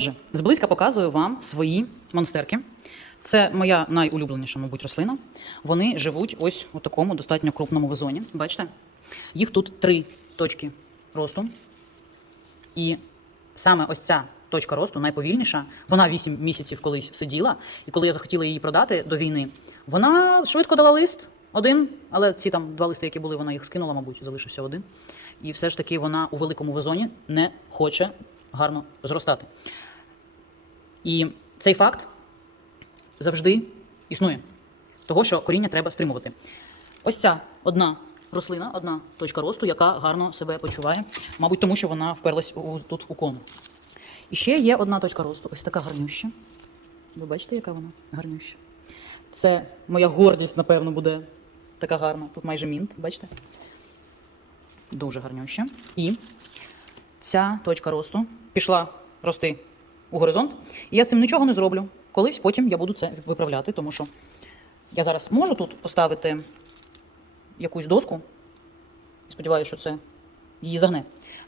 Отже, зблизька показую вам свої монстерки. Це моя найулюбленіша, мабуть, рослина. Вони живуть ось у такому достатньо крупному вазоні. Бачите? Їх тут три точки росту. І саме ось ця точка росту найповільніша. Вона 8 місяців колись сиділа, і коли я захотіла її продати до війни, вона швидко дала лист один, але ці там два листи, які були, вона їх скинула, мабуть, залишився один. І все ж таки вона у великому вазоні не хоче гарно зростати. І цей факт завжди існує, того, що коріння треба стримувати. Ось ця одна рослина, одна точка росту, яка гарно себе почуває, мабуть, тому що вона вперлась тут у кому. І ще є одна точка росту, ось така гарнюща. Ви бачите, яка вона гарнюща? Це моя гордість, напевно, буде така гарна. Тут майже мінт, бачите? Дуже гарнюща. І ця точка росту пішла рости у горизонт, і я з цим нічого не зроблю. Колись потім я буду це виправляти, тому що я зараз можу тут поставити якусь доску. і Сподіваюся, що це її загне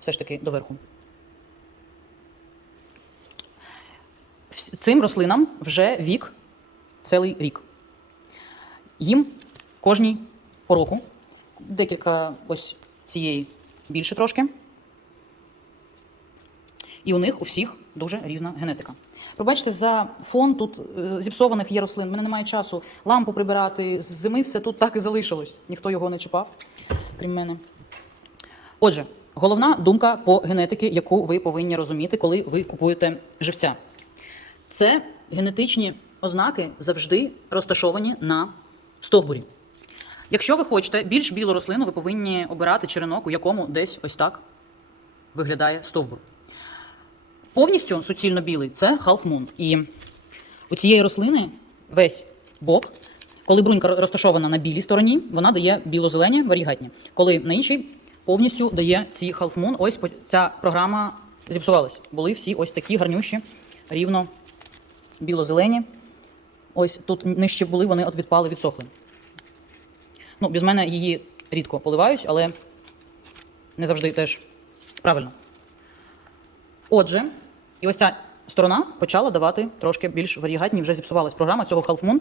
все ж таки доверху. Цим рослинам вже вік цілий рік. Їм кожній по року, декілька ось цієї більше трошки. І у них у всіх дуже різна генетика. Пробачте, за фон тут е, зіпсованих є рослин. Мене немає часу лампу прибирати. З зими все тут так і залишилось. Ніхто його не чіпав, крім мене. Отже, головна думка по генетики, яку ви повинні розуміти, коли ви купуєте живця. Це генетичні ознаки завжди розташовані на стовбурі. Якщо ви хочете більш білу рослину, ви повинні обирати черенок, у якому десь ось так виглядає стовбур. Повністю суцільно білий це moon. І у цієї рослини весь бок, коли брунька розташована на білій стороні, вона дає біло-зелені варігатні. Коли на іншій повністю дає ці moon. Ось ця програма зіпсувалась. Були всі ось такі гарнющі, рівно біло-зелені. Ось тут нижче були, вони от відпали, відсохли. Ну, без мене її рідко поливають, але не завжди теж правильно. Отже, і ось ця сторона почала давати трошки більш варігатні, вже зіпсувалась програма цього Half Moon.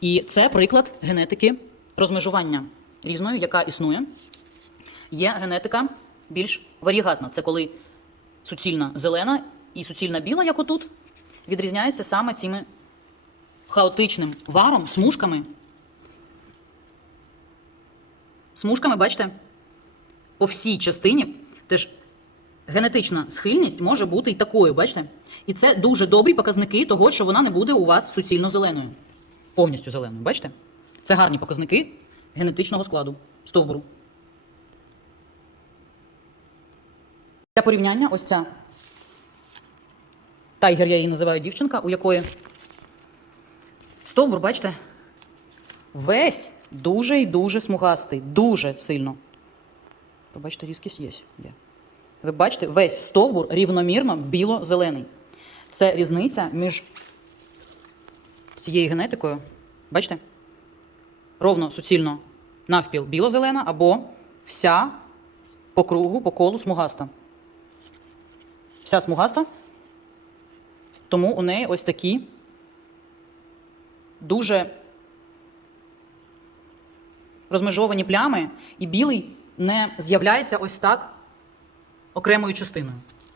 І це приклад генетики розмежування різної, яка існує. Є генетика більш варігатна. Це коли суцільна зелена і суцільна біла, як отут, відрізняються саме цими хаотичним варом, смужками. Смужками, бачите, по всій частині теж генетична схильність може бути і такою, бачите? І це дуже добрі показники того, що вона не буде у вас суцільно зеленою. Повністю зеленою, бачите? Це гарні показники генетичного складу стовбуру. Для порівняння ось ця тайгер, я її називаю дівчинка, у якої стовбур, бачите, весь дуже і дуже смугастий, дуже сильно. Побачите, різкість є. Ви бачите, весь стовбур рівномірно біло-зелений. Це різниця між цією генетикою. Бачите? Ровно суцільно навпіл біло-зелена або вся по кругу, по колу смугаста. Вся смугаста. Тому у неї ось такі дуже розмежовані плями, і білий не з'являється ось так окремою частиною.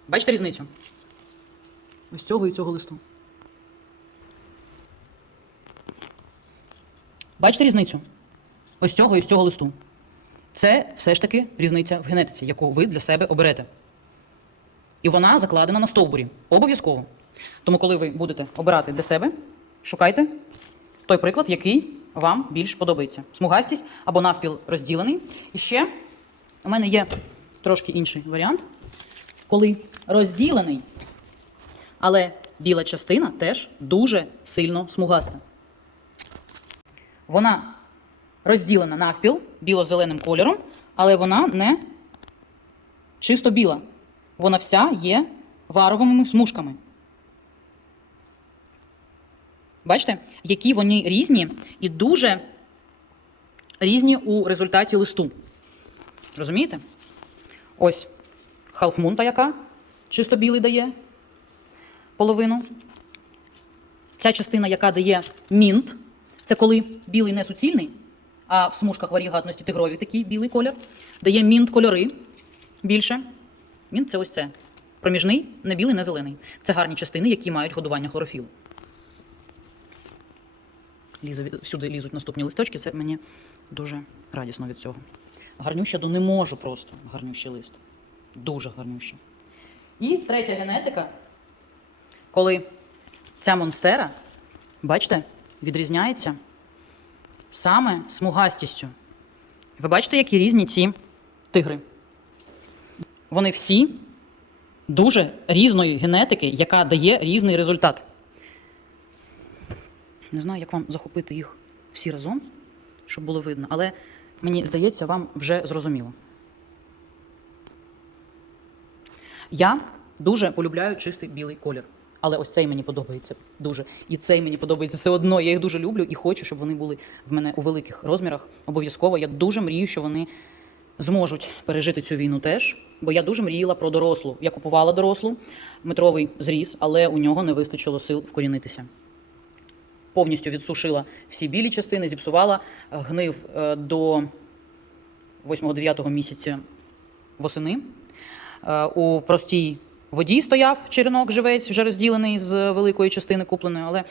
Бачите різницю? Ось цього і цього листу. Бачите різницю? Ось цього і з цього листу. Це все ж таки різниця в генетиці, яку ви для себе оберете. І вона закладена на стовбурі. Обов'язково. Тому, коли ви будете обирати для себе, шукайте той приклад, який вам більш подобається. Смугастість або навпіл розділений. І ще у мене є трошки інший варіант, коли розділений, але біла частина теж дуже сильно смугаста. Вона розділена навпіл біло-зеленим кольором, але вона не чисто біла. Вона вся є варовими смужками. Бачите, які вони різні і дуже різні у результаті листу. Розумієте? Ось халфмунта яка чисто білий дає. половину. Ця частина, яка дає мінт, це коли білий не суцільний, а в смужках варігатності тигрові такий білий колір, дає мінт кольори більше. Мінт це ось це. Проміжний, не білий, не зелений. Це гарні частини, які мають годування хлорофілу. Лізе, від- всюди лізуть наступні листочки, це мені дуже радісно від цього. Гарнюща до не можу просто гарнющий лист. Дуже гарнющий. І третя генетика, коли ця монстера, бачите, відрізняється саме смугастістю. Ви бачите, які різні ці тигри? Вони всі дуже різної генетики, яка дає різний результат. Не знаю, як вам захопити їх всі разом, щоб було видно, але мені здається, вам вже зрозуміло. Я дуже полюбляю чистий білий колір. Але ось цей мені подобається дуже. І цей мені подобається все одно. Я їх дуже люблю і хочу, щоб вони були в мене у великих розмірах. Обов'язково. Я дуже мрію, що вони зможуть пережити цю війну теж. Бо я дуже мріяла про дорослу. Я купувала дорослу, метровий зріз, але у нього не вистачило сил вкорінитися. Повністю відсушила всі білі частини, зіпсувала, гнив е, до 8-9 місяця восени. Е, У простій воді стояв черенок живець, вже розділений з великої частини купленої, але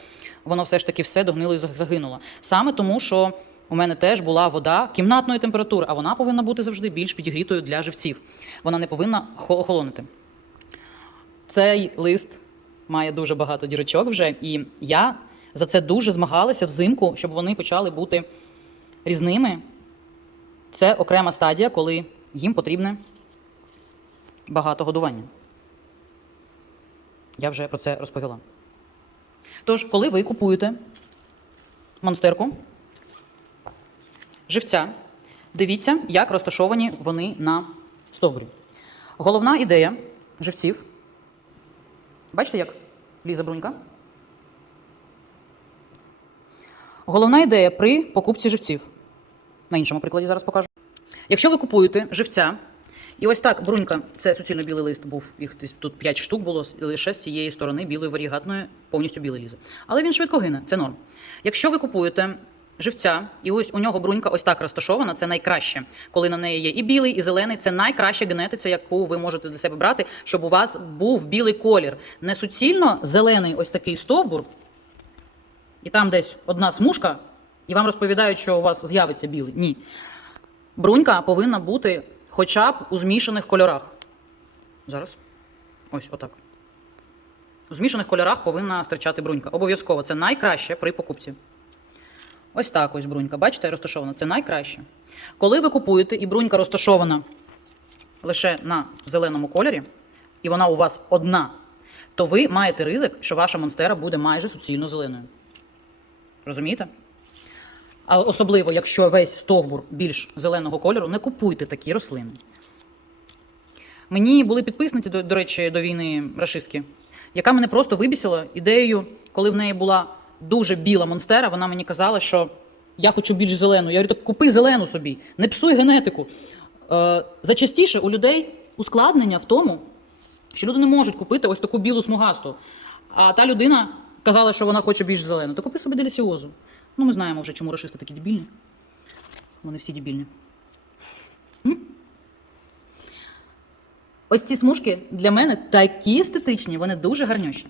воно все ж таки все догнило і загинуло. Саме тому, що у мене теж була вода кімнатної температури, а вона повинна бути завжди більш підігрітою для живців. Вона не повинна хо- охолонути. Цей лист має дуже багато дірочок вже, і я за це дуже змагалася взимку, щоб вони почали бути різними. Це окрема стадія, коли їм потрібне багато годування. Я вже про це розповіла. Тож, коли ви купуєте монстерку, живця, дивіться, як розташовані вони на стовбурі. Головна ідея живців. Бачите, як лізе брунька? Головна ідея при покупці живців. На іншому прикладі зараз покажу. Якщо ви купуєте живця, і ось так брунька, це суцільно білий лист був, їх тут 5 штук було, лише з цієї сторони білої варігатної повністю білий лізе. Але він швидко гине, це норм. Якщо ви купуєте живця, і ось у нього брунька ось так розташована, це найкраще. Коли на неї є і білий, і зелений, це найкраща генетиця, яку ви можете для себе брати, щоб у вас був білий колір. Не суцільно зелений ось такий стовбур, і там десь одна смужка, і вам розповідають, що у вас з'явиться білий. Ні. Брунька повинна бути хоча б у змішаних кольорах. Зараз. Ось отак. У змішаних кольорах повинна стирчати брунька. Обов'язково. Це найкраще при покупці. Ось так ось брунька. Бачите, розташована. Це найкраще. Коли ви купуєте і брунька розташована лише на зеленому кольорі, і вона у вас одна, то ви маєте ризик, що ваша монстера буде майже суцільно зеленою. Розумієте? А особливо, якщо весь стовбур більш зеленого кольору, не купуйте такі рослини. Мені були підписниці, до, до речі, до війни рашистки, яка мене просто вибісила ідеєю, коли в неї була дуже біла монстера, вона мені казала, що я хочу більш зелену. Я говорю, так купи зелену собі, не псуй генетику. Е, зачастіше у людей ускладнення в тому, що люди не можуть купити ось таку білу смугасту. А та людина казала, що вона хоче більш зелену. То купи собі делісіозу. Ну, ми знаємо вже, чому рашисти такі дебільні. Вони всі дебільні. Ось ці смужки для мене такі естетичні, вони дуже гарнющі.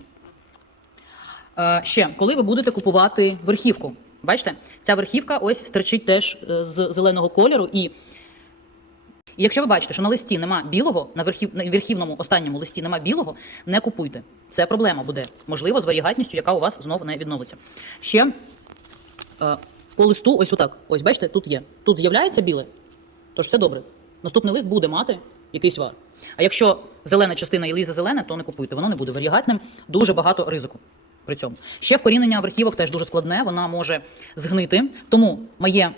Е, ще, коли ви будете купувати верхівку, бачите, ця верхівка ось стерчить теж е, з зеленого кольору. І і якщо ви бачите, що на листі нема білого, на, верхів, на верхівному останньому листі нема білого, не купуйте. Це проблема буде. Можливо, з варігатністю, яка у вас знову не відновиться. Ще е, по листу, ось отак. Ось бачите, тут є. Тут з'являється біле, тож все добре. Наступний лист буде мати якийсь вар. А якщо зелена частина і лізе зелене, то не купуйте. Воно не буде варігатним, дуже багато ризику при цьому. Ще вкорінення верхівок теж дуже складне, вона може згнити. Тому моє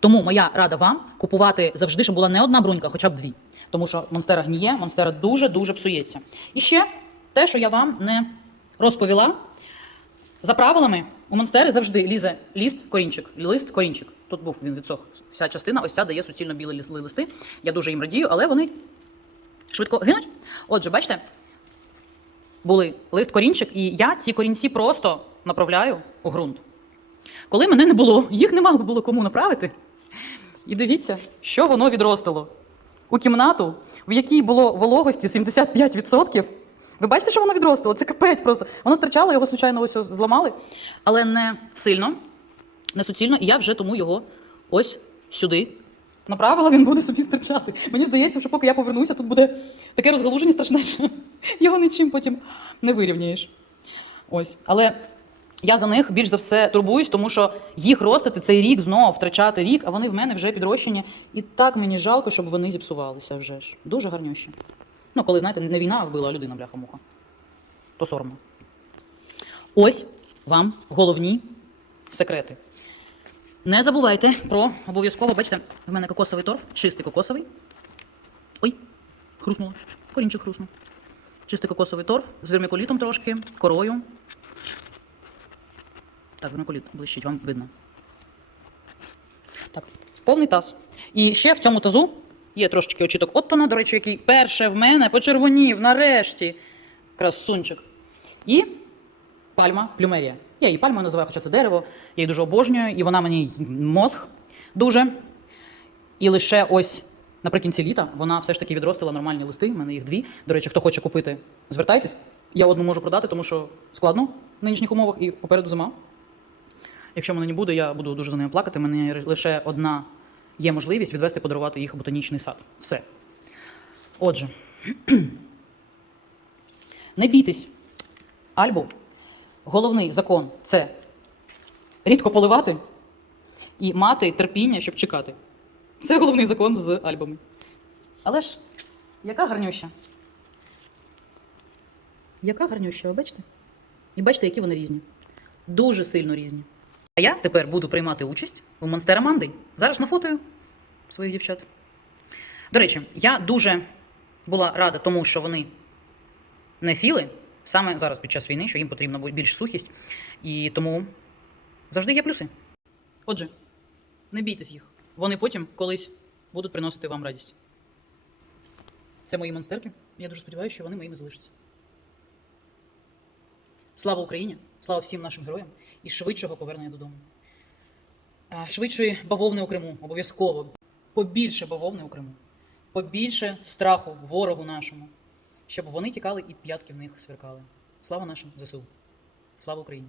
тому моя рада вам купувати завжди, щоб була не одна брунька, хоча б дві. Тому що монстера гніє, монстера дуже-дуже псується. І ще те, що я вам не розповіла. За правилами, у монстери завжди лізе ліст, корінчик, лист, корінчик. Тут був він відсох. Вся частина, ось ця дає суцільно білі лис- листи. Я дуже їм радію, але вони швидко гинуть. Отже, бачите, були лист корінчик, і я ці корінці просто направляю у ґрунт. Коли мене не було, їх нема було кому направити. І дивіться, що воно відростило. У кімнату, в якій було вологості 75%. Ви бачите, що воно відростило? Це капець просто. Воно стирчало, його, звичайно, ось зламали, але не сильно, не суцільно, і я вже тому його ось сюди направила, він буде собі стирчати. Мені здається, що поки я повернуся, тут буде таке розгалуження страшне, що його нічим потім не вирівняєш. Ось. Але я за них більш за все турбуюсь, тому що їх ростити цей рік знов втрачати рік, а вони в мене вже підрощені. І так мені жалко, щоб вони зіпсувалися вже ж. Дуже гарнющі. Ну, коли, знаєте, не війна вбила, а людина бляха-муха. То соромно. Ось вам головні секрети. Не забувайте про обов'язково, бачите, в мене кокосовий торф, чистий кокосовий. Ой, хруснуло. Корінчик хруснув. Чистий кокосовий торф з вермикулітом трошки, корою. Так, вермикуліт блищить, вам видно. Так, повний таз. І ще в цьому тазу є трошечки очіток Оттона, до речі, який перше в мене почервонів, нарешті. Красунчик. І пальма плюмерія. Я її пальмою називаю, хоча це дерево. Я її дуже обожнюю, і вона мені мозг дуже. І лише ось наприкінці літа вона все ж таки відростила нормальні листи. У мене їх дві. До речі, хто хоче купити, звертайтесь. Я одну можу продати, тому що складно в нинішніх умовах і попереду зима. Якщо мене не буде, я буду дуже за нею плакати. Мене лише одна є можливість відвести подарувати їх у ботанічний сад. Все. Отже, не бійтесь. Альбу. Головний закон це рідко поливати і мати терпіння, щоб чекати. Це головний закон з альбами. Але ж, яка гарнюща? Яка гарнюща, ви бачите? І бачите, які вони різні. Дуже сильно різні. А я тепер буду приймати участь у Монстера Манди. Зараз нафотою своїх дівчат. До речі, я дуже була рада тому, що вони не філи саме зараз під час війни, що їм потрібна більш сухість. І тому завжди є плюси. Отже, не бійтесь їх. Вони потім колись будуть приносити вам радість. Це мої монстерки. Я дуже сподіваюся, що вони моїми залишаться. Слава Україні! Слава всім нашим героям і швидшого повернення додому. Швидшої бавовни у Криму, обов'язково. Побільше бавовни у Криму. Побільше страху ворогу нашому. Щоб вони тікали і п'ятки в них сверкали. Слава нашим ЗСУ. Слава Україні!